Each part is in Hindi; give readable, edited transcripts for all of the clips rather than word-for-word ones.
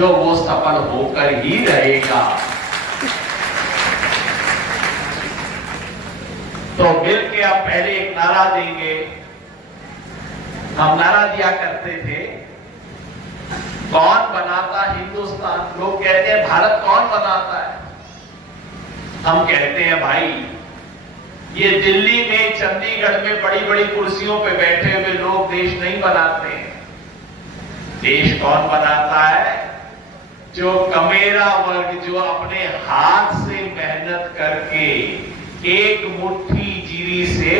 जो वो सफल होकर ही रहेगा। तो मिलके अब पहले एक नारा देंगे। हम नारा दिया करते थे, कौन बनाता हिंदुस्तान। लोग कहते हैं भारत कौन बनाता है। हम कहते हैं भाई, ये दिल्ली में, चंडीगढ़ में बड़ी बड़ी कुर्सियों पे बैठे हुए लोग देश नहीं बनाते हैं। देश कौन बनाता है? जो कमेरा वर्ग, जो अपने हाथ से मेहनत करके एक मुट्ठी जीरी से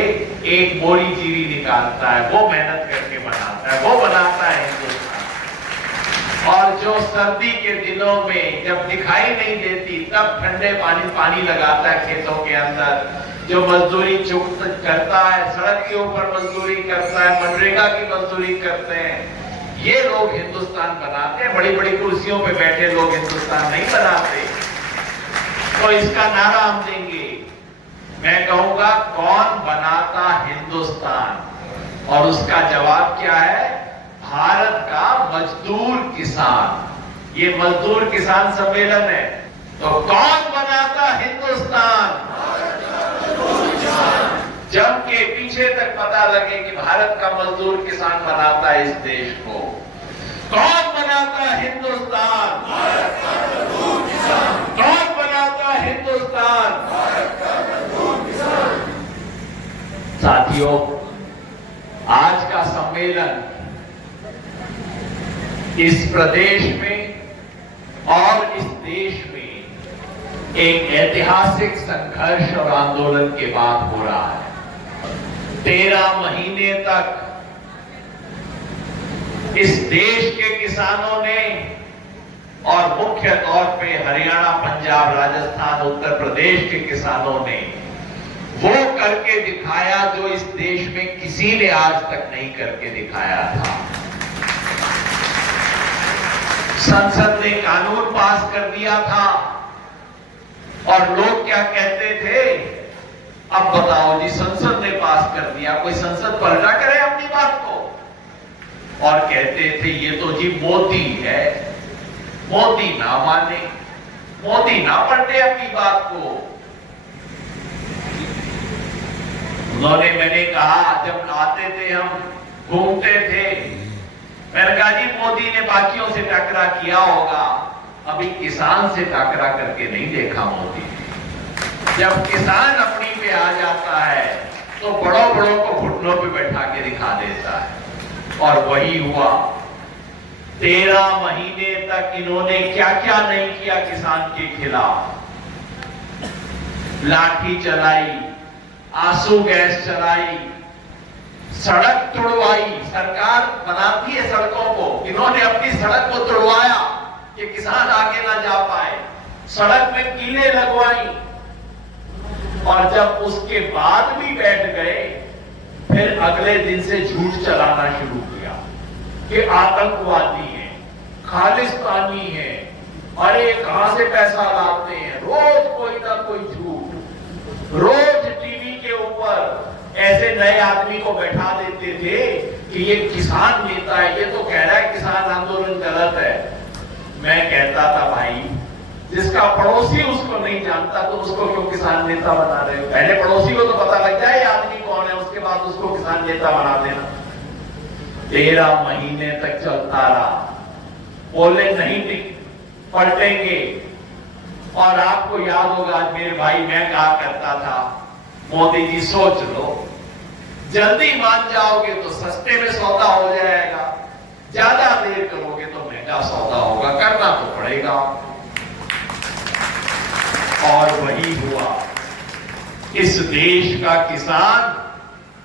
एक बोरी जीरी निकालता है, वो मेहनत करके बनाता है, वो बनाता है हिंदुस्तान। और जो सर्दी के दिनों में जब दिखाई नहीं देती तब ठंडे पानी लगाता है खेतों के अंदर, जो मजदूरी चुकता करता है, सड़क के ऊपर मजदूरी करता है, मनरेगा की मजदूरी करते हैं, ये लोग हिंदुस्तान बनाते हैं। बड़ी बड़ी कुर्सियों पे बैठे लोग हिंदुस्तान नहीं बनाते। तो इसका नारा हम देंगे। मैं कहूंगा, कौन बनाता हिंदुस्तान? और उसका जवाब क्या है? भारत का मजदूर किसान। ये मजदूर किसान सम्मेलन है। तो कौन बनाता हिंदुस्तान? जब के पीछे तक पता लगे कि भारत का मजदूर किसान बनाता है इस देश को। कौन बनाता हिंदुस्तान? भारत का मजदूर किसान। कौन बनाता हिंदुस्तान? भारत का मजदूर किसान। साथियों, आज का सम्मेलन इस प्रदेश में और इस देश में एक ऐतिहासिक संघर्ष और आंदोलन के बाद हो रहा है। 13 महीने तक इस देश के किसानों ने, और मुख्य तौर पे हरियाणा, पंजाब, राजस्थान, उत्तर प्रदेश के किसानों ने वो करके दिखाया जो इस देश में किसी ने आज तक नहीं करके दिखाया था। संसद ने कानून पास कर दिया था और लोग क्या कहते थे? अब बताओ जी, संसद ने पास कर दिया, कोई संसद पलटा करे अपनी बात को? और कहते थे ये तो जी मोदी है, मोदी ना माने, मोदी ना पलटे अपनी बात को। उन्होंने, मैंने कहा, जब आते थे हम, घूमते थे, मैंने कहा जी मोदी ने बाकियों से टकरा किया होगा, अभी किसान से टकरा करके नहीं देखा मोदी। जब किसान अपनी पे आ जाता है तो बड़ों बड़ों को घुटनों पे बैठा के दिखा देता है। और वही हुआ। 13 महीने तक इन्होंने क्या क्या नहीं किया किसान के खिलाफ। लाठी चलाई, आंसू गैस चलाई, सड़क तुड़वाई। सरकार बनाती है सड़कों को, इन्होंने अपनी सड़क को तुड़वाया कि किसान आगे ना जा पाए। सड़क में कीलें लगवाई। और जब उसके बाद भी बैठ गए, फिर अगले दिन से झूठ चलाना शुरू किया कि आतंकवादी है, खालिस्तानी है, अरे कहां से पैसा लाते हैं, रोज कोई ना कोई झूठ। रोज टीवी के ऊपर ऐसे नए आदमी को बैठा देते थे कि ये किसान नेता है, ये तो कह रहा है किसान आंदोलन गलत है। मैं कहता था भाई, जिसका पड़ोसी उसको नहीं जानता तो उसको क्यों किसान नेता बना रहे हो? पहले पड़ोसी को तो पता लग जाए आदमी कौन है, उसके बाद उसको किसान नेता बना देना। 13 महीने तक चलता रहा, बोले नहीं पलटेंगे। और आपको याद होगा, मेरे भाई, मैं कहा करता था, मोदी जी सोच लो, जल्दी मान जाओगे तो सस्ते में सौदा हो जाएगा, ज्यादा देर करोगे तो महंगा सौदा होगा, करना तो पड़ेगा। और वही हुआ। इस देश का किसान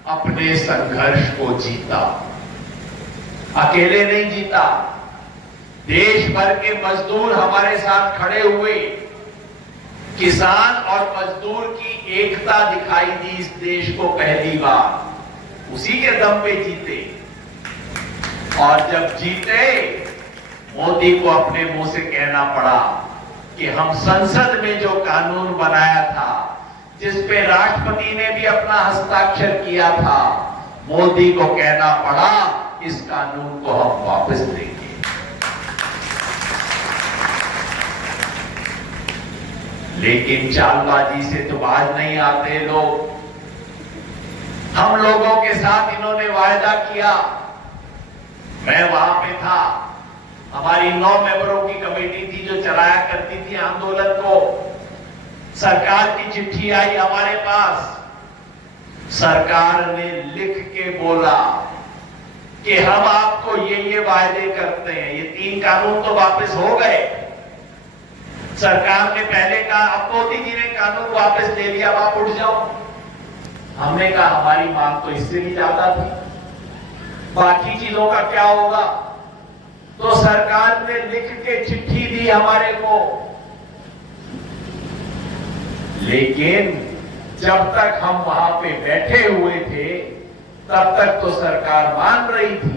अपने संघर्ष को जीता, अकेले नहीं जीता। देश भर के मजदूर हमारे साथ खड़े हुए। किसान और मजदूर की एकता दिखाई दी इस देश को पहली बार, उसी के दम पे जीते। और जब जीते, मोदी को अपने मुंह से कहना पड़ा कि हम संसद में जो कानून बनाया था, जिस पे राष्ट्रपति ने भी अपना हस्ताक्षर किया था, मोदी को कहना पड़ा इस कानून को हम वापस देंगे। लेकिन चालबाजी से तो बाज नहीं आते लोग। हम लोगों के साथ इन्होंने वायदा किया, मैं वहां पे था, हमारी 9 मेंबरों की कमेटी थी जो चलाया करती थी आंदोलन को। सरकार की चिट्ठी आई हमारे पास, सरकार ने लिख के बोला कि हम आपको ये वायदे करते हैं। ये 3 कानून तो वापस हो गए, सरकार ने पहले कहा, अब मोदी जी ने कानून वापस ले लिया, अब आप उठ जाओ। हमने कहा हमारी मांग तो इससे भी ज्यादा थी, बाकी चीजों का क्या होगा? तो सरकार ने लिख के चिट्ठी दी हमारे को, लेकिन जब तक हम वहां पे बैठे हुए थे तब तक तो सरकार मान रही थी।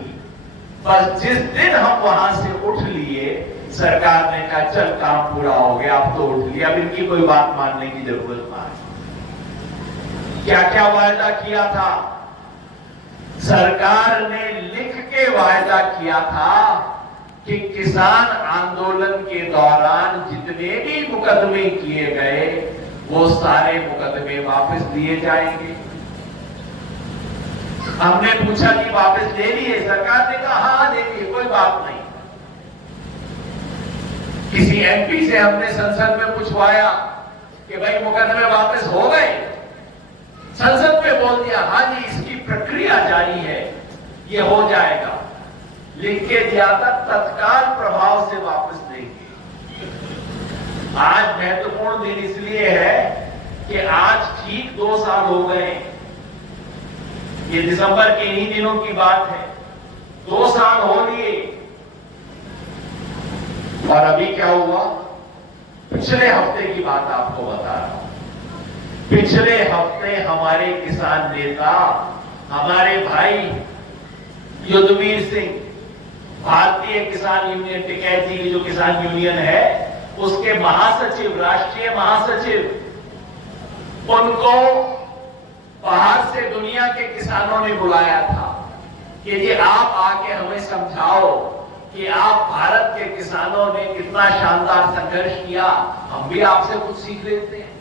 बस जिस दिन हम वहां से उठ लिए, सरकार ने कहा चल काम पूरा हो गया, अब तो उठ लिया, अब इनकी कोई बात मानने की जरूरत नहीं। क्या क्या वायदा किया था? सरकार ने लिख के वायदा किया था कि किसान आंदोलन के दौरान जितने भी मुकदमे किए गए वो सारे मुकदमे वापस लिए जाएंगे। हमने पूछा कि वापस ले लिए? सरकार ने कहा हाँ ले लिए, कोई बात नहीं। किसी एमपी से हमने संसद में पूछवाया कि भाई मुकदमे वापस हो गए? संसद में बोल दिया हाँ जी इसकी प्रक्रिया जारी है, ये हो जाएगा। लिख के दिया था तत्काल प्रभाव से वापस देंगे। आज महत्वपूर्ण दिन इसलिए है कि आज ठीक 2 साल हो गए, ये दिसंबर के इन्हीं दिनों की बात है, 2 साल हो लिए। और अभी क्या हुआ? पिछले हफ्ते की बात आपको बता रहा हूं। पिछले हफ्ते हमारे किसान नेता, हमारे भाई युद्धवीर सिंह, भारतीय किसान यूनियन टिकैती की जो किसान यूनियन है उसके महासचिव, राष्ट्रीय महासचिव, उनको बाहर से दुनिया के किसानों ने बुलाया था कि ये आप आके हमें समझाओ कि आप भारत के किसानों ने कितना शानदार संघर्ष किया, हम भी आपसे कुछ सीख लेते हैं।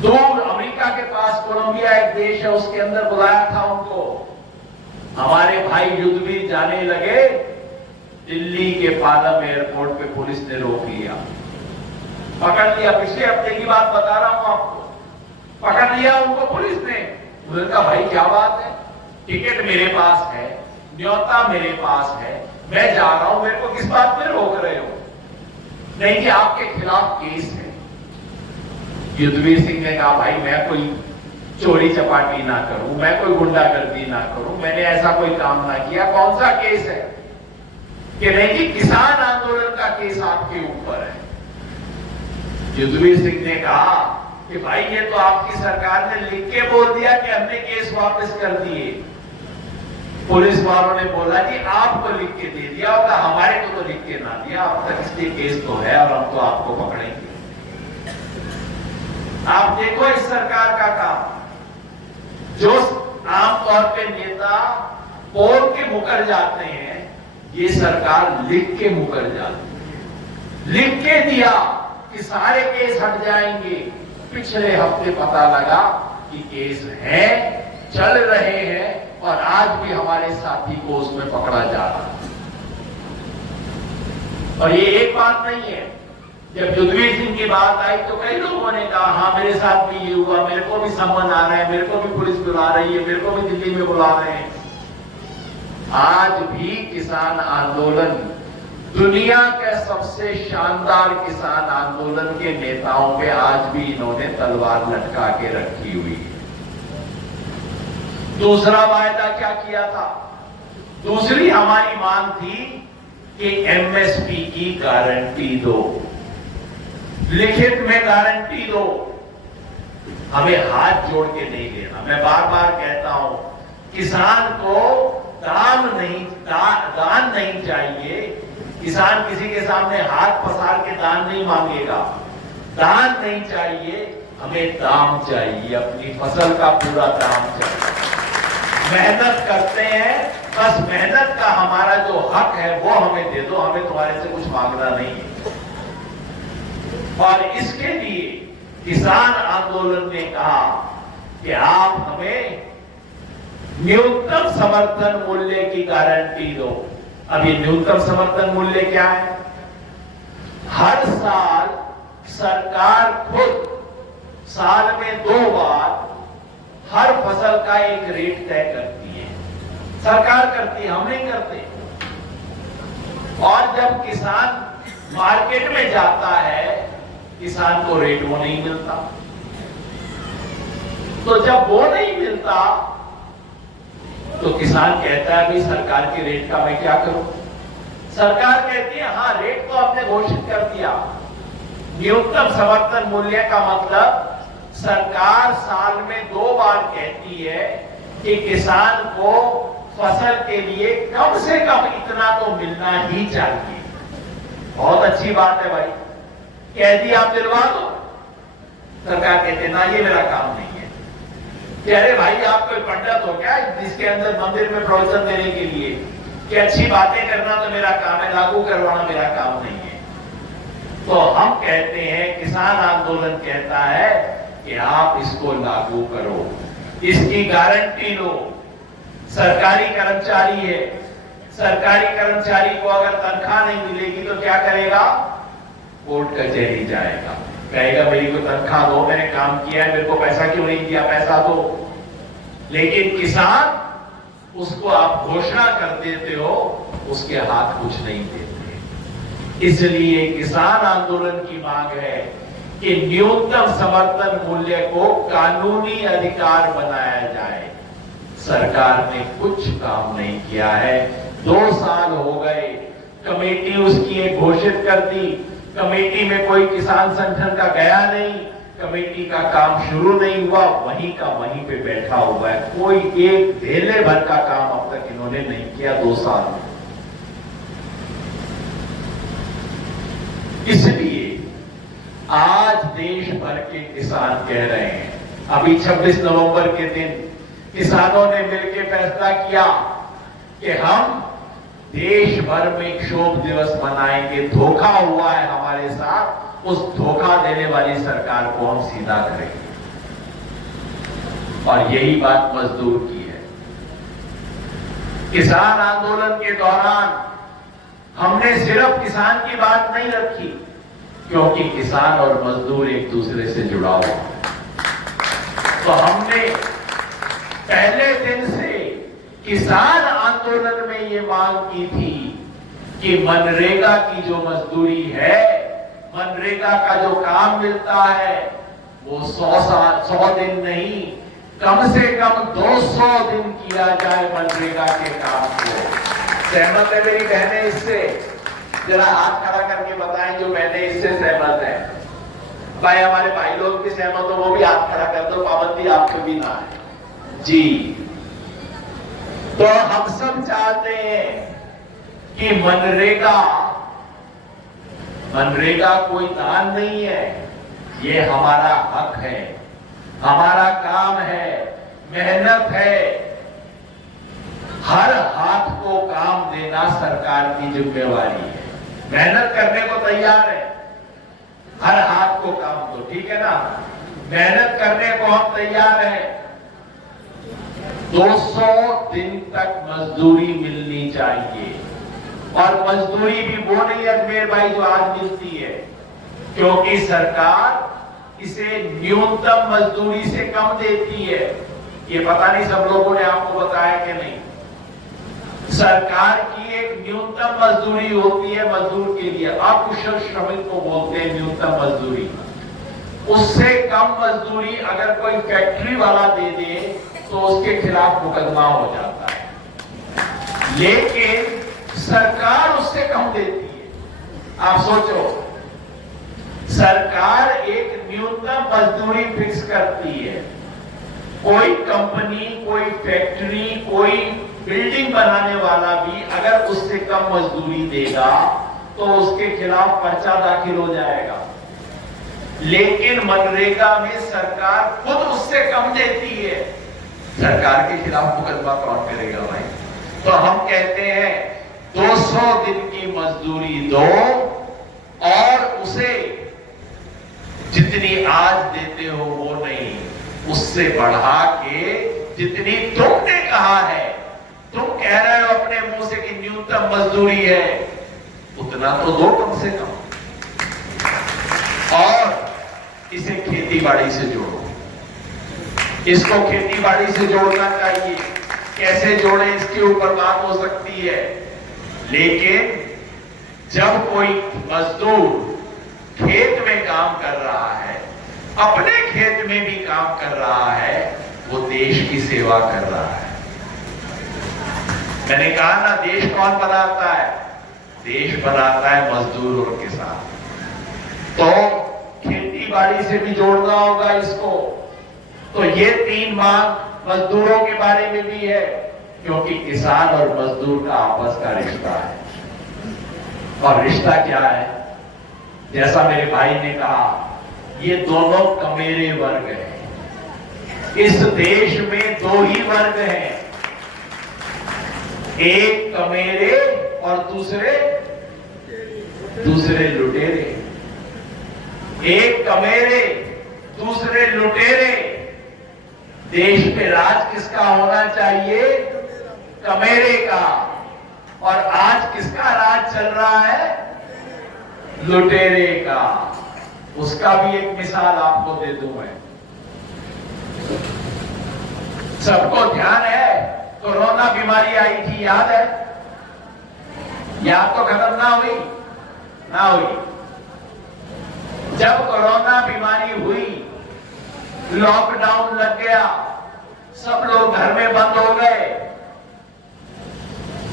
दूर अमेरिका के पास कोलंबिया एक देश है, उसके अंदर बुलाया था उनको। हमारे भाई युद्धवीर जाने लगे, दिल्ली के पालम एयरपोर्ट पे पुलिस ने रोक लिया, पकड़ लिया। पिछले हफ्ते की बात बता रहा हूं आपको, पकड़ लिया उनको पुलिस ने। उन्होंने कहा भाई क्या बात है, टिकट मेरे पास है, न्योता मेरे पास है, मैं जा रहा हूं, मेरे को किस बात में रोक रहे हो? नहीं कि आपके खिलाफ केस है। युद्धवीर सिंह ने कहा भाई मैं कोई चोरी चपाटी ना करूं, मैं कोई गुंडागर्दी ना करूं, मैंने ऐसा कोई काम ना किया। कौन सा केस है? कि नहीं जी किसान आंदोलन का केस आपके ऊपर है। युद्धवीर सिंह ने कहा कि भाई ये तो आपकी सरकार ने लिख के बोल दिया कि हमने केस वापस कर दिए। पुलिस वालों ने बोला जी आपको लिख के दे दिया होगा, हमारे को तो लिख के ना दिया, अब तक इसलिए केस तो है और हम तो आपको पकड़ेंगे। आप देखो इस सरकार का काम, जो आमतौर पे नेता बोल के मुकर जाते हैं, ये सरकार लिख के मुकर जाती है। लिख के दिया कि सारे केस हट जाएंगे। पिछले हफ्ते पता लगा कि केस है, चल रहे हैं और आज भी हमारे साथी को उसमें पकड़ा जा रहा है। और ये एक बात नहीं है, जब युद्धवीर सिंह की बात आई तो कई लोगों ने कहा हाँ मेरे साथ भी ये हुआ, मेरे को भी सम्मन आ रहा है, मेरे को भी पुलिस बुला रही है, मेरे को भी दिल्ली में बुला रहे हैं। आज भी किसान आंदोलन, दुनिया के सबसे शानदार किसान आंदोलन के नेताओं पे आज भी इन्होंने तलवार लटका के रखी हुई है। दूसरा वायदा क्या किया था? दूसरी हमारी मांग थी कि एमएसपी की गारंटी दो, लिखित में गारंटी दो, हमें हाथ जोड़ के नहीं देना। मैं बार बार कहता हूं किसान को दान नहीं चाहिए। किसान किसी के सामने हाथ पसार के दान नहीं मांगेगा, दान नहीं चाहिए, हमें दाम चाहिए, अपनी फसल का पूरा दाम चाहिए। मेहनत करते हैं, बस मेहनत का हमारा जो हक है वो हमें दे दो, हमें तुम्हारे से कुछ मांगना नहीं है। और इसके लिए किसान आंदोलन ने कहा कि आप हमें न्यूनतम समर्थन मूल्य की गारंटी दो। अब ये न्यूनतम समर्थन मूल्य क्या है? हर साल सरकार खुद साल में 2 बार हर फसल का एक रेट तय करती है। सरकार करती है, हम नहीं करते। और जब किसान मार्केट में जाता है, किसान को रेट वो नहीं मिलता। तो जब वो नहीं मिलता तो किसान कहता है भाई सरकार के रेट का मैं क्या करूं? सरकार कहती है हाँ, रेट तो आपने घोषित कर दिया। न्यूनतम समर्थन मूल्य का मतलब सरकार साल में 2 बार कहती है कि किसान को फसल के लिए कम से कम इतना तो मिलना ही चाहिए। बहुत अच्छी बात है भाई, कह दिया आप दिलवा दो। सरकार कहते ना, ये मेरा काम नहीं है। कि अरे भाई आप कोई पंडित हो क्या जिसके अंदर मंदिर में प्रवचन देने के लिए कि अच्छी बातें करना तो मेरा काम है, लागू करवाना मेरा काम नहीं है। तो हम कहते हैं, किसान आंदोलन कहता है कि आप इसको लागू करो, इसकी गारंटी लो। सरकारी कर्मचारी है, सरकारी कर्मचारी को अगर तनख्वाह नहीं मिलेगी तो क्या करेगा? कोर्ट कचहरी जाएगा, कहेगा मेरी को तनख्वाह दो, मैंने काम किया है, मेरे को पैसा क्यों नहीं दिया, पैसा दो। लेकिन किसान, उसको आप घोषणा कर देते हो, उसके हाथ कुछ नहीं देते। इसलिए किसान आंदोलन की मांग है कि न्यूनतम समर्थन मूल्य को कानूनी अधिकार बनाया जाए। सरकार ने कुछ काम नहीं किया है। 2 साल हो गए, कमेटी उसकी एक घोषित कर दी, कमेटी में कोई किसान संगठन का गया नहीं, कमेटी का काम शुरू नहीं हुआ, वहीं का वहीं पे बैठा हुआ है। कोई एक ढेले भर का काम अब तक इन्होंने नहीं किया 2 साल में। इसलिए आज देश भर के किसान कह रहे हैं, अभी 26 नवंबर के दिन किसानों ने मिलकर फैसला किया कि हम देश भर में क्षोभ दिवस मनाएंगे। धोखा हुआ है हमारे साथ, उस धोखा देने वाली सरकार को हम सीधा करेंगे। और यही बात मजदूर की है। किसान आंदोलन के दौरान हमने सिर्फ किसान की बात नहीं रखी, क्योंकि किसान और मजदूर एक दूसरे से जुड़ा हुआ है। तो हमने पहले दिन से किसान आंदोलन में ये मांग की थी कि मनरेगा की जो मजदूरी है, मनरेगा का जो काम मिलता है, वो 100 दिन नहीं, कम से कम 200 दिन किया जाए मनरेगा के काम को। सहमत है मेरी बहनें इससे? जरा हाथ खड़ा करके बताएं जो बहनें इससे सहमत हैं। भाई हमारे भाई लोग भी सहमत हो, वो भी हाथ खड़ा कर दो, पाबंदी आपको भी ना है जी। तो हम सब चाहते हैं कि मनरेगा कोई दान नहीं है, ये हमारा हक है, हमारा काम है, मेहनत है। हर हाथ को काम देना सरकार की जिम्मेवारी है। मेहनत करने को तैयार है, हर हाथ को काम दो, ठीक है ना? मेहनत करने को हम तैयार हैं। 200 दिन तक मजदूरी मिलनी चाहिए। और मजदूरी भी वो नहीं अजमेर भाई जो आज मिलती है, क्योंकि सरकार इसे न्यूनतम मजदूरी से कम देती है। ये पता नहीं सब लोगों ने आपको बताया कि नहीं। सरकार की एक न्यूनतम मजदूरी होती है मजदूर के लिए, अकुशल श्रमिक को बोलते हैं न्यूनतम मजदूरी। उससे कम मजदूरी अगर कोई फैक्ट्री वाला दे दे तो उसके खिलाफ मुकदमा हो जाता है, लेकिन सरकार उससे कम देती है। आप सोचो, सरकार एक न्यूनतम मजदूरी फिक्स करती है। कोई कंपनी, कोई फैक्ट्री, कोई बिल्डिंग बनाने वाला भी अगर उससे कम मजदूरी देगा तो उसके खिलाफ पर्चा दाखिल हो जाएगा। लेकिन मनरेगा में सरकार खुद उससे कम देती है, सरकार के खिलाफ मुकदमा कौन करेगा भाई? तो हम कहते हैं 200 दिन की मजदूरी दो और उसे जितनी आज देते हो वो नहीं, उससे बढ़ा के जितनी तुमने कहा है, तुम कह रहे हो अपने मुंह से कि न्यूनतम मजदूरी है, उतना तो दो कम से कम। और इसे खेती बाड़ी से जोड़ो, इसको खेती बाड़ी से जोड़ना चाहिए। कैसे जोड़े इसके ऊपर बात हो सकती है, लेकिन जब कोई मजदूर खेत में काम कर रहा है, अपने खेत में भी काम कर रहा है, वो देश की सेवा कर रहा है। मैंने कहा ना, देश कौन बनाता है? देश बनाता है मजदूर और किसान। तो खेती बाड़ी से भी जोड़ना होगा इसको। तो ये 3 मांग मजदूरों के बारे में भी है, क्योंकि किसान और मजदूर का आपस का रिश्ता है। और रिश्ता क्या है? जैसा मेरे भाई ने कहा, ये दोनों कमेरे वर्ग हैं। इस देश में 2 ही वर्ग हैं, एक कमेरे और दूसरे लुटेरे। एक कमेरे, दूसरे लुटेरे। देश पे राज किसका होना चाहिए? कमेरे का। और आज किसका राज चल रहा है? लुटेरे का। उसका भी एक मिसाल आपको दे दूं मैं। सबको ध्यान है, कोरोना बीमारी आई थी, याद है? याद तो खत्म ना हुई। जब कोरोना बीमारी हुई, लॉकडाउन लग गया, सब लोग घर में बंद हो गए।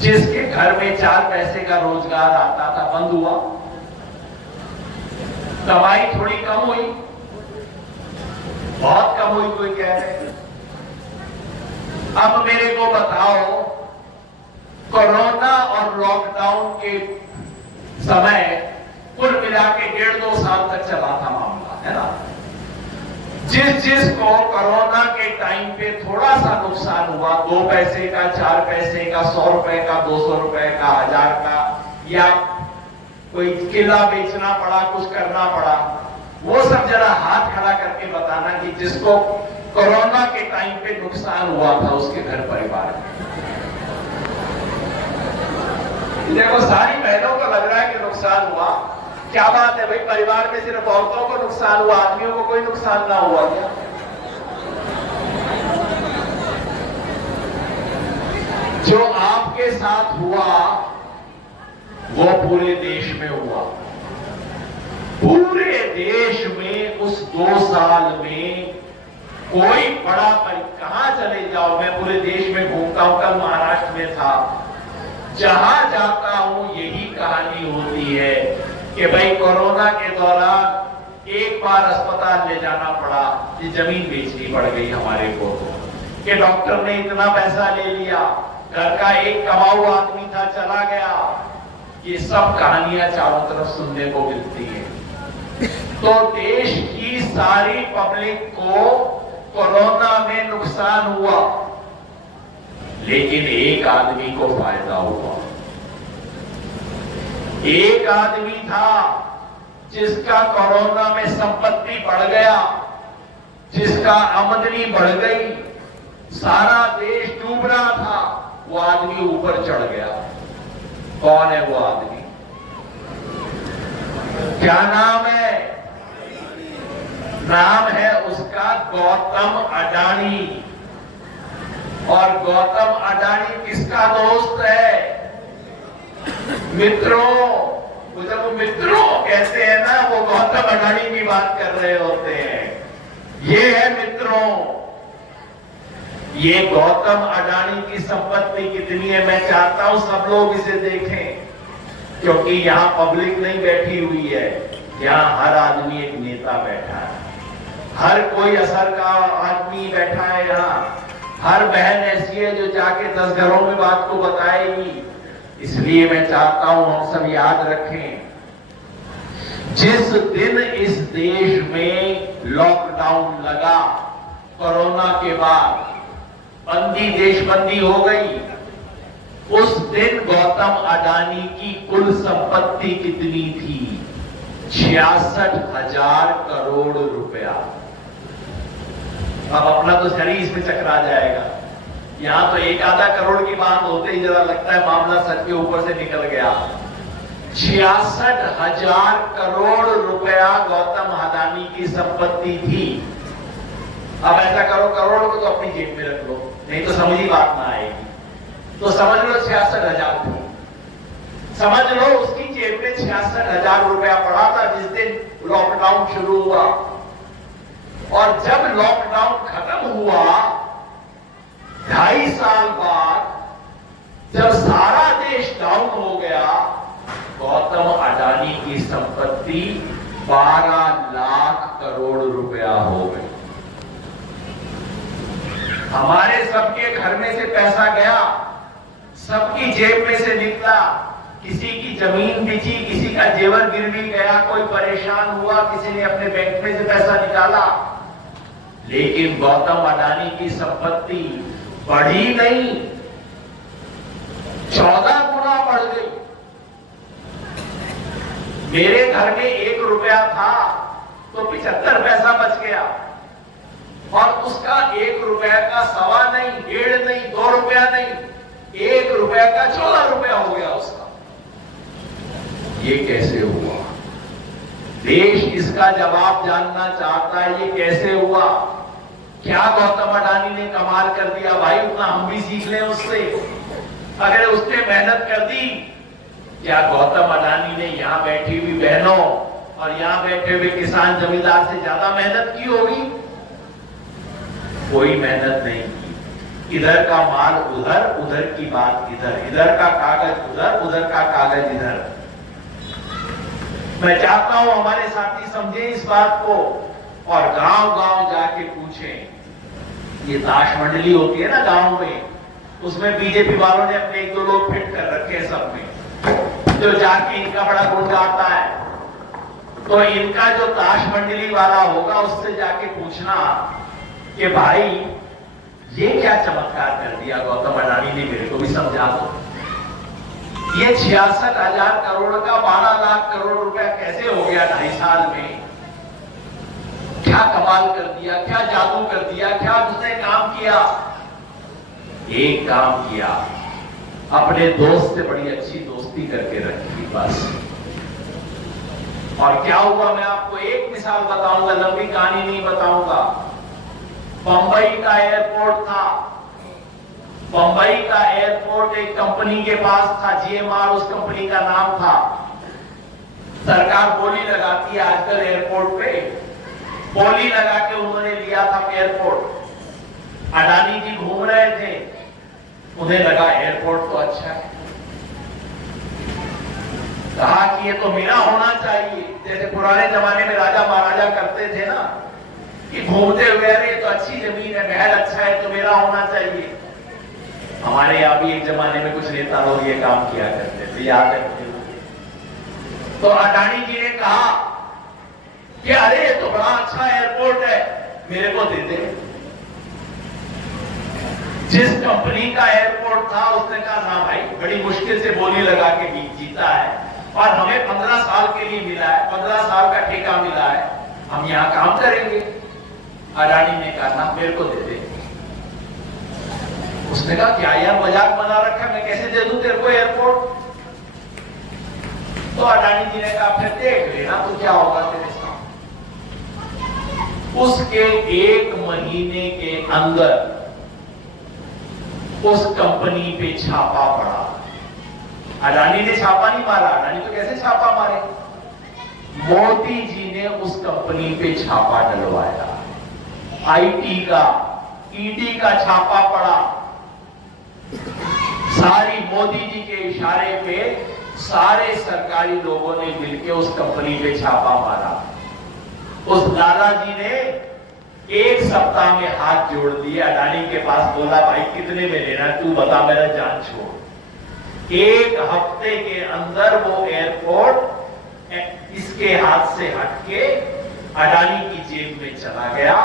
जिसके घर में 4 पैसे का रोजगार आता था, बंद हुआ। कमाई थोड़ी कम हुई, बहुत कम हुई, कोई कह रहे। अब मेरे को बताओ, कोरोना और लॉकडाउन के समय कुल मिला के 1.5-2 साल तक चला था मामला, है ना? जिसको कोरोना के टाइम पे थोड़ा सा नुकसान हुआ, 2 पैसे का, 4 पैसे का, 100 रुपए का, 200 रुपए का, 1000 का, या कोई किला बेचना पड़ा, कुछ करना पड़ा, वो सब जरा हाथ खड़ा करके बताना कि जिसको कोरोना के टाइम पे नुकसान हुआ था उसके घर परिवार में। देखो, सारी बहनों को लग रहा है कि नुकसान हुआ। क्या बात है भाई, परिवार में सिर्फ औरतों को नुकसान हुआ, आदमियों को कोई नुकसान ना हुआ क्या? जो आपके साथ हुआ वो पूरे देश में हुआ। पूरे देश में उस 2 साल में कोई बड़ा कहां चले जाओ, मैं पूरे देश में घूमता हूं, कल महाराष्ट्र में था, जहां जाता हूं यही कहानी होती है कि भाई कोरोना के दौरान एक बार अस्पताल ले जाना पड़ा, ये जमीन बेचनी पड़ गई हमारे को, कि डॉक्टर ने इतना पैसा ले लिया, घर का एक कमाऊ आदमी था चला गया। ये सब कहानियां चारों तरफ सुनने को मिलती है। तो देश की सारी पब्लिक को कोरोना में नुकसान हुआ, लेकिन एक आदमी को फायदा हुआ। एक आदमी था जिसका कोरोना में संपत्ति बढ़ गया, जिसका आमदनी बढ़ गई, सारा देश डूब रहा था, वो आदमी ऊपर चढ़ गया। कौन है वो आदमी? क्या नाम है? नाम है उसका गौतम अडानी। और गौतम अडानी किसका दोस्त है? मित्रों। वो जब वो मित्रों कहते हैं ना, वो गौतम अडानी की बात कर रहे होते हैं। ये है मित्रों। ये गौतम अडानी की संपत्ति कितनी है, मैं चाहता हूं सब लोग इसे देखें, क्योंकि यहां पब्लिक नहीं बैठी हुई है, यहां हर आदमी एक नेता बैठा है, हर कोई असर का आदमी बैठा है, यहां हर बहन ऐसी है जो जाके 10 घरों में बात को बताएगी। इसलिए मैं चाहता हूं हम सब याद रखें, जिस दिन इस देश में लॉकडाउन लगा, कोरोना के बाद देशबंदी हो गई, उस दिन गौतम अडानी की कुल संपत्ति कितनी थी? 66,000 करोड़ रुपया। अब अपना तो शरीर इसमें चकरा जाएगा। यहां तो एक आधा करोड़ की बात होते ही जरा लगता है मामला सच के ऊपर से निकल गया। 66,000 करोड़ रुपया गौतम अडानी की संपत्ति थी। अब ऐसा करो, करोड़ को तो अपनी जेब में रख लो, नहीं तो समझ ही बात ना आएगी। तो समझ लो 66,000 थी। समझ लो उसकी जेब में 66,000 रुपया पड़ा था जिस दिन लॉकडाउन शुरू हुआ। और जब लॉकडाउन खत्म हुआ 2.5 साल बाद, जब सारा देश डाउन हो गया, गौतम अडानी की संपत्ति 12 लाख करोड़ रुपया हो गई। हमारे सबके घर में से पैसा गया, सबकी जेब में से निकला। किसी की जमीन बेची, किसी का जेवर गिरवी गया, कोई परेशान हुआ, किसी ने अपने बैंक में से पैसा निकाला। लेकिन गौतम अडानी की संपत्ति बढ़ी नहीं, 14 गुना बढ़ गई। मेरे घर में 1 रुपया था तो 75 पैसा बच गया, और उसका 1 रुपया का 1.25 नहीं, 1.5 नहीं, 2 रुपया नहीं, 1 रुपया का 14 रुपया हो गया उसका। ये कैसे हुआ? देश इसका जवाब जानना चाहता है, ये कैसे हुआ? क्या गौतम अडानी ने कमाल कर दिया भाई? उतना हम भी सीख लें उससे। अगर उसने मेहनत कर दी, क्या गौतम अडानी ने यहां बैठी हुई बहनों और यहां बैठे हुए किसान जमींदार से ज्यादा मेहनत की होगी? कोई मेहनत नहीं की। इधर का माल उधर, उधर की बात इधर, इधर का कागज उधर, उधर का कागज इधर। मैं चाहता हूं हमारे साथी समझे इस बात को और गांव-गांव जाके पूछें। ये ताश मंडली होती है ना गांव में, उसमें बीजेपी वालों ने अपने 1-2 लोग फिट कर रखे हैं सब में, जो जाके इनका बड़ा गुण गाता है। तो इनका जो ताश मंडली वाला होगा उससे जाके पूछना कि भाई ये क्या चमत्कार कर दिया गौतम अडानी ने, मेरे को भी समझा दो। ये 66,000 करोड़ का 12 लाख करोड़ रुपया कैसे हो गया 2.5 साल में? क्या कमाल कर दिया, क्या जादू कर दिया, क्या उसने काम किया? एक काम किया, अपने दोस्त से बड़ी अच्छी दोस्ती करके रखी बस। और क्या हुआ मैं आपको एक मिसाल बताऊंगा, लंबी कहानी नहीं बताऊंगा। बंबई का एयरपोर्ट था, बंबई का एयरपोर्ट एक कंपनी के पास था, GMR उस कंपनी का नाम था। सरकार बोली लगाती है आजकल एयरपोर्ट पे, बोली लगा के उन्होंने लिया था एयरपोर्ट। अडानी जी घूम रहे थे, उन्हें लगा एयरपोर्ट तो अच्छा है, कहा कि ये तो मेरा होना चाहिए। जैसे पुराने जमाने में राजा महाराजा करते थे ना, कि घूमते हुए अरे तो अच्छी जमीन है, महल अच्छा है, तो मेरा होना चाहिए। हमारे यहाँ भी एक जमाने में कुछ नेता लोग ये काम किया करते थे, याद है मुझे। तो अडानी जी ने कहा कि अरे ये तो बड़ा अच्छा एयरपोर्ट है, मेरे को दे दे। जिस कंपनी का एयरपोर्ट था उसने कहा ना भाई, बड़ी मुश्किल से बोली लगा के जीता है और हमें 15 साल के लिए मिला है, 15 साल का ठेका मिला है, हम यहां काम करेंगे। अडानी ने कहा ना, मेरे को दे दे। उसने कहा क्या यार मजाक बना रखा है, मैं कैसे दे दूं तेरे को एयरपोर्ट? तो अडानी जी ने कहा फिर देख लेना तो क्या होगा तेरे साथ। उसके 1 महीने के अंदर उस कंपनी पे छापा पड़ा। अडानी ने छापा नहीं मारा, अडानी तो कैसे छापा मारे? मोदी जी ने उस कंपनी पे छापा डलवाया। IT का, ED का छापा पड़ा। सारी मोदी जी के इशारे पे सारे सरकारी लोगों ने मिलकर उस कंपनी पे छापा मारा। उस दादाजी ने 1 सप्ताह में हाथ जोड़ दिए अडानी के पास, बोला भाई कितने में लेना, तू बता, मेरा जान छोड़। 1 हफ्ते के अंदर वो एयरपोर्ट इसके हाथ से हटके अडानी की जेब में चला गया।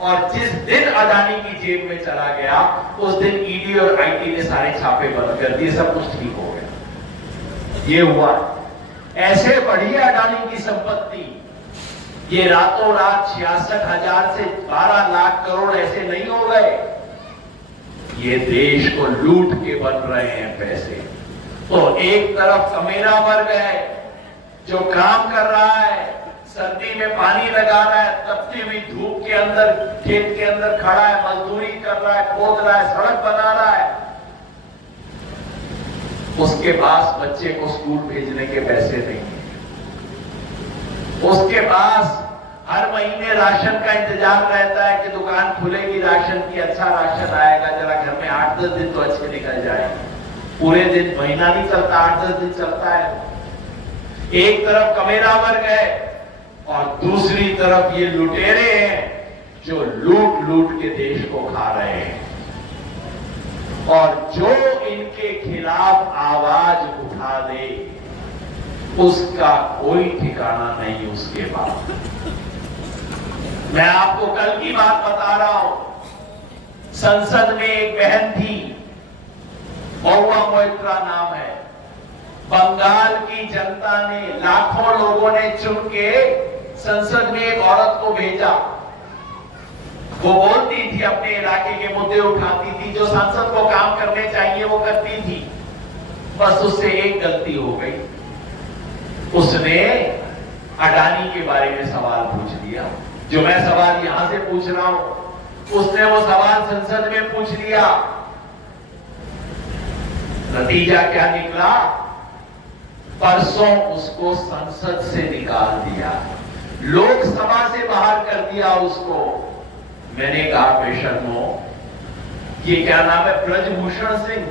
और जिस दिन अडानी की जेब में चला गया उस दिन ED और IT ने सारे छापे बंद कर दिए, सब कुछ ठीक हो गया। ये हुआ ऐसे बढ़ी है अडानी की संपत्ति, ये रातों रात 66,000 से 12 लाख करोड़ ऐसे नहीं हो गए। ये देश को लूट के बन रहे हैं पैसे। तो एक तरफ कमेरा वर्ग है जो काम कर रहा है, सर्दी में पानी लगा रहा है, तपती हुई धूप के अंदर खेत के अंदर खड़ा है, मजदूरी कर रहा है, खोद रहा है, सड़क बना रहा है। उसके पास बच्चे को स्कूल भेजने के पैसे नहीं है, उसके पास हर महीने राशन का इंतजार रहता है कि दुकान खुलेगी राशन की, अच्छा राशन आएगा, जरा घर में 8-10 दिन तो अच्छे निकल जाएंगे। पूरे दिन महीना नहीं चलता, 8-10 दिन चलता है। एक तरफ कमेरा वर्ग है और दूसरी तरफ ये लुटेरे हैं जो लूट लूट के देश को खा रहे हैं। और जो इनके खिलाफ आवाज उठा दे उसका कोई ठिकाना नहीं उसके बाद। मैं आपको कल की बात बता रहा हूं, संसद में एक बहन थी, महुआ मोइत्रा नाम है। बंगाल की जनता ने, लाखों लोगों ने चुन के संसद में एक औरत को भेजा। वो बोलती थी, अपने इलाके के मुद्दे उठाती थी, जो सांसद को काम करने चाहिए वो करती थी। बस उससे एक गलती हो गई, उसने अडानी के बारे में सवाल पूछ लिया। जो मैं सवाल यहां से पूछ रहा हूं, उसने वो सवाल संसद में पूछ लिया। नतीजा क्या निकला? परसों उसको संसद से निकाल दिया, लोकसभा से बाहर कर दिया उसको। मैंने कहा, बेशर्मो, ये क्या नाम है, ब्रजभूषण सिंह,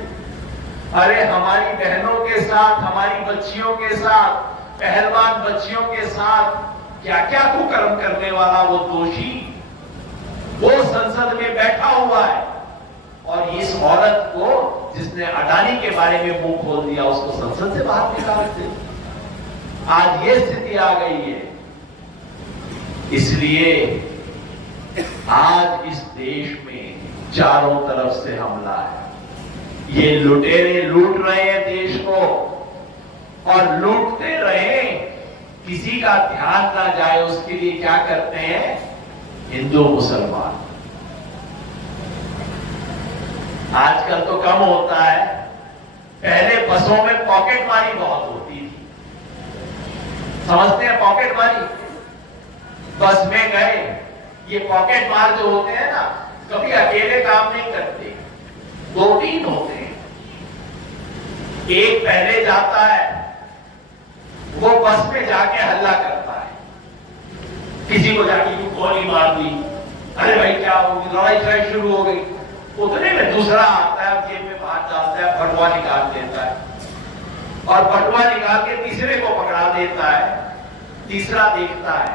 अरे हमारी बहनों के साथ, हमारी बच्चियों के साथ, पहलवान बच्चियों के साथ क्या क्या कुकर्म करने वाला वो दोषी वो संसद में बैठा हुआ है। और इस औरत को, जिसने अडानी के बारे में मुंह खोल दिया, उसको संसद से बाहर निकालते। आज ये स्थिति आ गई है। इसलिए आज इस देश में चारों तरफ से हमला है। ये लुटेरे लूट रहे हैं देश को, और लूटते रहे, किसी का ध्यान ना जाए उसके लिए क्या करते हैं हिंदू मुसलमान। आजकल तो कम होता है, पहले बसों में पॉकेट मारी बहुत होती थी। समझते हैं पॉकेट मारी? बस में गए, ये पॉकेट मार जो होते हैं ना, कभी अकेले काम नहीं करते, 2-3 होते हैं। एक पहले जाता है, वो बस में जाके हल्ला करता है, किसी को जाके गोली मार दी, अरे भाई क्या होगी, लड़ाई शुरू हो गई। उतने में दूसरा आता है, जेब में हाथ डालता है, बटुआ निकाल देता है, और बटुआ निकाल के तीसरे को पकड़ा देता है। तीसरा देखता है,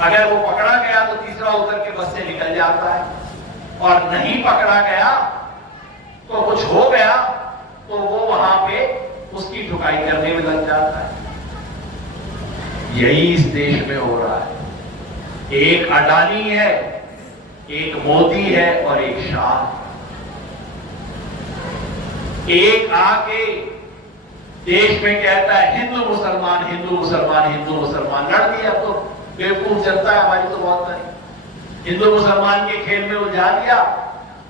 अगर वो पकड़ा गया तो तीसरा उतर के बस से निकल जाता है, और नहीं पकड़ा गया तो कुछ हो गया तो वो वहां पे उसकी ठुकाई करने में लग जाता है। यही इस देश में हो रहा है। एक अडानी है, एक मोदी है और एक शाह। एक आके देश में कहता है हिंदू मुसलमान, हिंदू मुसलमान, हिंदू मुसलमान। लड़ दिया तो बेवकूफ जनता है हमारी तो बहुत सारी, हिंदू मुसलमान के खेल में उलझा दिया।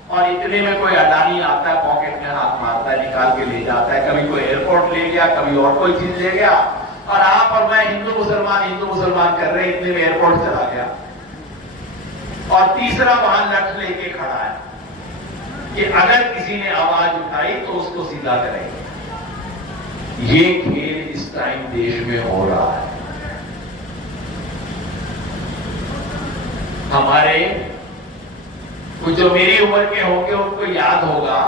और इतने में कोई अडानी आता है, पॉकेट में हाथ मारता है, निकाल के ले जाता है। कभी कोई एयरपोर्ट ले गया, कभी और कोई चीज ले गया, और आप और मैं हिंदू मुसलमान कर रहे हैं, इतने में एयरपोर्ट चला गया। और तीसरा वहां लठ लेके खड़ा है कि अगर किसी ने आवाज उठाई तो उसको सीधा करेंगे। ये खेल इस टाइम देश में हो रहा है। हमारे कुछ जो मेरी उम्र के होंगे उनको याद होगा,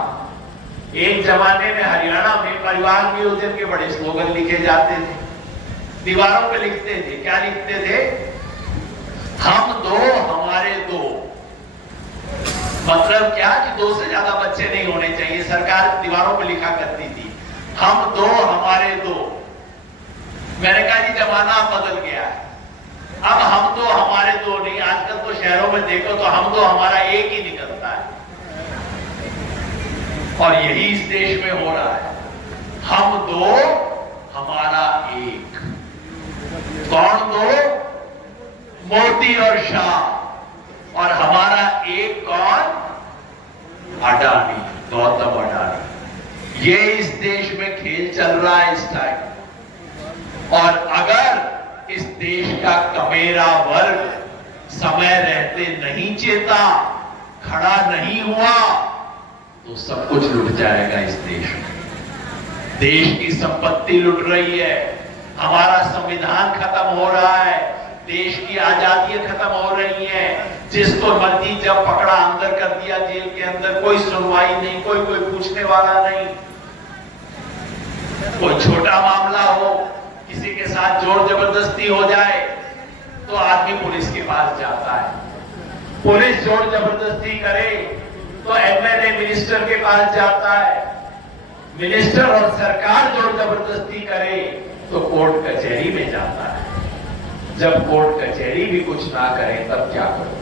एक जमाने में हरियाणा में परिवार नियोजन के बड़े स्लोगन लिखे जाते थे, दीवारों पे लिखते थे। क्या लिखते थे? हम दो हमारे दो। मतलब क्या कि 2 से ज्यादा बच्चे नहीं होने चाहिए, सरकार दीवारों पे लिखा करती थी, हम दो हमारे दो। मैंने कहा जी जमाना बदल गया है, अब हम दो हमारे दो नहीं। आजकल तो शहरों में देखो तो हम दो हमारा एक ही निकलता है। और यही इस देश में हो रहा है, हम दो हमारा एक। कौन दो? मोदी और शाह। और हमारा एक कौन? अडानी, गौतम अडानी। ये इस देश में खेल चल रहा है इस टाइम। और अगर इस देश का कमेरा वर्ग समय रहते नहीं चेता, खड़ा नहीं हुआ, तो सब कुछ लुट जाएगा इस देश में। देश की संपत्ति लुट रही है, हमारा संविधान खत्म हो रहा है, देश की आजादियां खत्म हो रही हैं। जिसको मर्जी जब पकड़ा अंदर कर दिया जेल के अंदर, कोई सुनवाई नहीं, कोई पूछने वाला नहीं। कोई छोटा मामला हो, किसी के साथ जोर जबरदस्ती हो जाए तो आदमी पुलिस के पास जाता है। पुलिस जोर जबरदस्ती करे तो एमएलए मिनिस्टर के पास जाता है। मिनिस्टर और सरकार जोर जबरदस्ती करे तो कोर्ट कचहरी में जाता है। जब कोर्ट कचहरी भी कुछ ना करे तब क्या करें?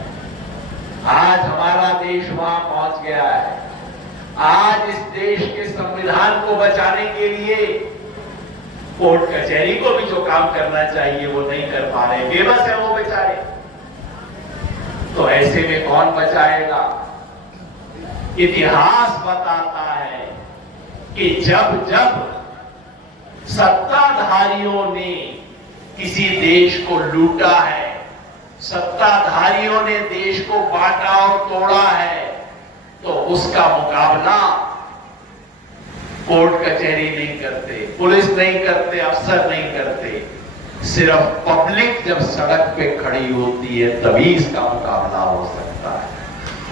आज हमारा देश वहां पहुंच गया है। आज इस देश के संविधान को बचाने के लिए कोर्ट कचहरी को भी जो काम करना चाहिए वो नहीं कर पा रहे, बेबस है वो बेचारे। तो ऐसे में कौन बचाएगा? इतिहास बताता है कि जब जब सत्ताधारियों ने किसी देश को लूटा है, सत्ताधारियों ने देश को बांटा और तोड़ा है, तो उसका मुकाबला कोर्ट कचहरी नहीं करते, पुलिस नहीं करते, अफसर नहीं करते। सिर्फ पब्लिक जब सड़क पे खड़ी होती है तभी इसका मुकाबला हो सकता है।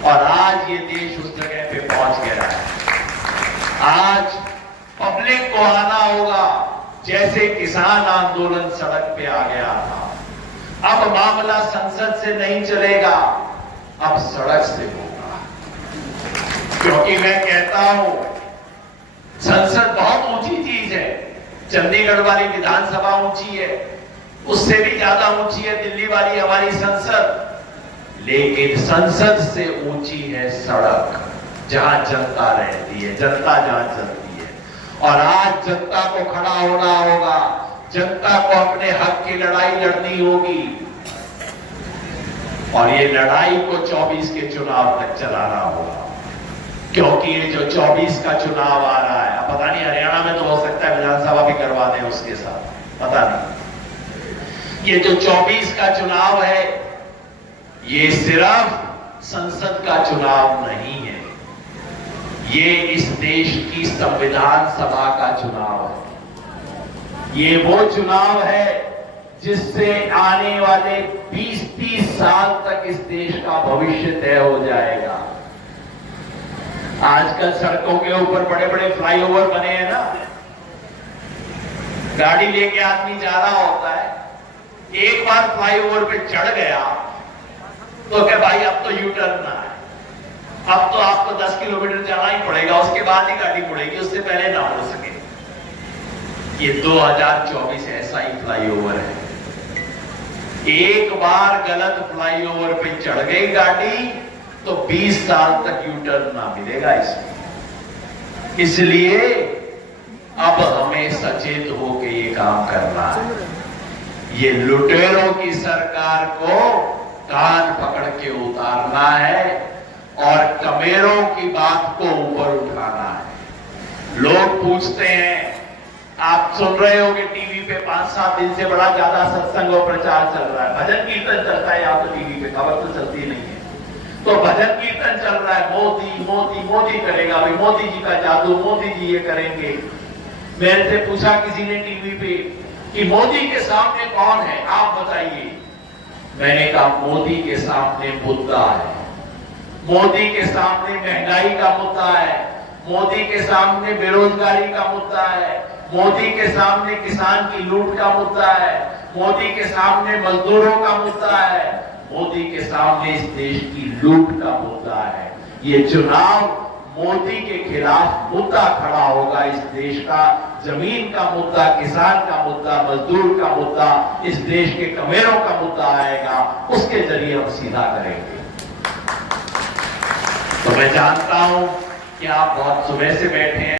और आज ये देश उस जगह पे पहुंच गया है। आज पब्लिक को आना होगा, जैसे किसान आंदोलन सड़क पे आ गया था। अब मामला संसद से नहीं चलेगा, अब सड़क से होगा। क्योंकि मैं कहता हूं संसद बहुत ऊंची चीज है। चंडीगढ़ वाली विधानसभा ऊंची है, उससे भी ज्यादा ऊंची है दिल्ली वाली हमारी संसद। लेकिन संसद से ऊंची है सड़क, जहां जनता रहती है, जनता जहां चलती है। और आज जनता को खड़ा होना होगा, जनता को अपने हक की लड़ाई लड़नी होगी। और ये लड़ाई को 24 के चुनाव तक चलाना होगा। क्योंकि ये जो 24 का चुनाव आ रहा है, अब पता नहीं हरियाणा में तो हो सकता है विधानसभा भी करवा दें उसके साथ, पता नहीं। ये जो 24 का चुनाव है ये सिर्फ संसद का चुनाव नहीं है, ये इस देश की संविधान सभा का चुनाव है। ये वो चुनाव है जिससे आने वाले 20-30 साल तक इस देश का भविष्य तय हो जाएगा। आजकल सड़कों के ऊपर बड़े बड़े फ्लाईओवर बने हैं ना, गाड़ी लेके आदमी जा रहा होता है, एक बार फ्लाईओवर पे चढ़ गया तो क्या भाई अब तो यू टर्न ना है, अब तो आपको 10 किलोमीटर जाना ही पड़ेगा, उसके बाद ही गाड़ी मुड़ेगी, उससे पहले ना हो सके। ये 2024 ऐसा ही फ्लाईओवर है। एक बार गलत फ्लाईओवर पे चढ़ गई गाड़ी तो 20 साल तक यू टर्न ना मिलेगा इसमें। इसलिए अब हमें सचेत होकर ये काम करना है। ये लुटेरों की सरकार को कान पकड़ के उतारना है और कमेरों की बात को ऊपर उठाना है। लोग पूछते हैं, आप सुन रहे होंगे टीवी पे 5-7 दिन से बड़ा ज्यादा सत्संग और प्रचार चल रहा है, भजन कीर्तन चलता है, या तो टीवी पे खबर तो चलती नहीं है, तो भजन कीर्तन चल रहा है, मोदी मोदी मोदी करेगा, भाई मोदी जी का जादू, मोदी जी ये करेंगे। मेरे से पूछा किसी ने टीवी पे कि मोदी के सामने कौन है, आप बताइए। मैंने कहा मोदी के सामने मुद्दा है, मोदी के सामने महंगाई का मुद्दा है, मोदी के सामने बेरोजगारी का मुद्दा है, मोदी के सामने किसान की लूट का मुद्दा है, मोदी के सामने मजदूरों का मुद्दा है, मोदी के सामने इस देश की लूट का मुद्दा है। ये चुनाव मोदी के खिलाफ मुद्दा खड़ा होगा। इस देश का जमीन का मुद्दा, किसान का मुद्दा, मजदूर का मुद्दा, इस देश के कमेरों का मुद्दा आएगा, उसके जरिए हम सीधा करेंगे। तो मैं जानता हूं कि आप बहुत सुबह से बैठे हैं।